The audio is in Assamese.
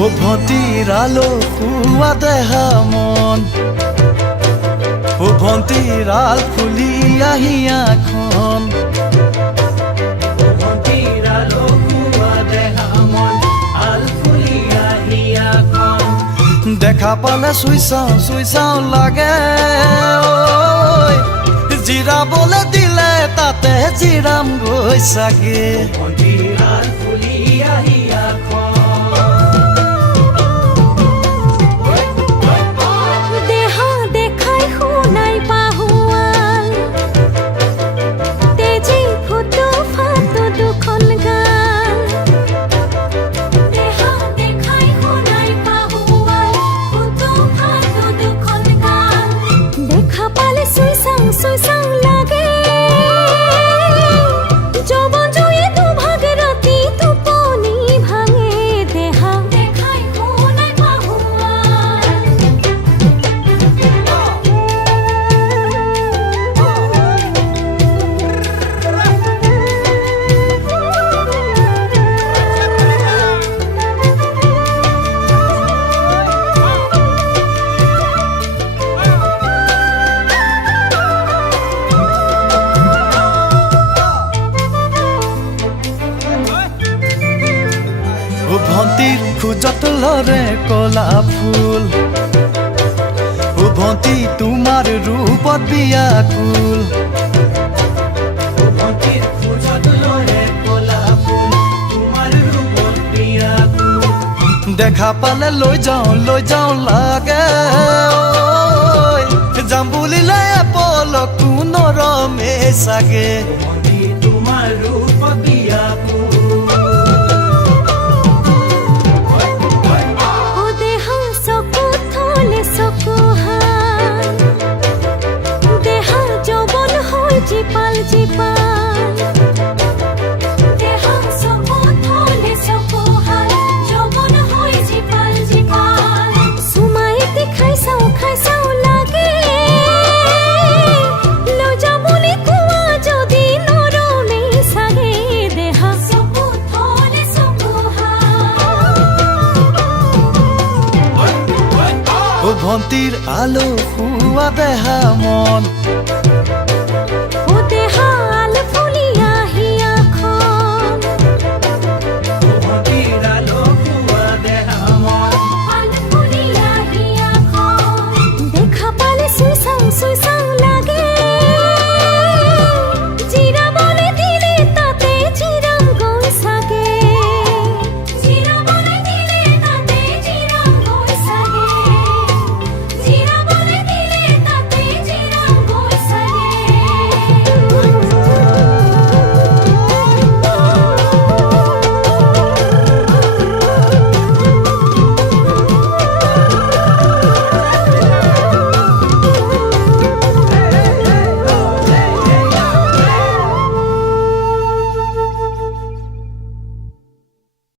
ভণ্টিৰ আলো শুৱা দেহা মন ভণ্টিৰ আল খুলি আহি এখন ভণ্টিৰ আলো শুৱা দেহা মন আল খুলি আহি এখন দেখা পালে চুই চাওঁ লাগে জিৰাবলৈ দিলে তাতে জিৰাম গৈ চাগে ভণ্টিৰ আল খুলি আহি এখন ভণ্টিৰ খোজত লৰে কলা ফুল ভণ্টি তোমাৰ ৰূপত বিয়াকুল ভণ্টিৰ খোজত লৰে কলা ফুল তোমাৰ ৰূপত বিয়াকুল দেখা পালে লৈ যাওঁ লাগে যাম বুলিলে পলকো নৰমে চাগে ভণ্টি তোমাৰ ৰূপত বিয়াকুল জীপাল জীপাল দেহা চকুত থলে চকুহাল যৌৱন হৈ জীপাল জীপাল চুমাইতে খাই চাওঁ লাগে লৈ যাবলৈ কোৱা যদি নৰমে চাগে দেহা চকুত থলে চকুহাল ভণ্টিৰ আলো শুৱা দেহা মন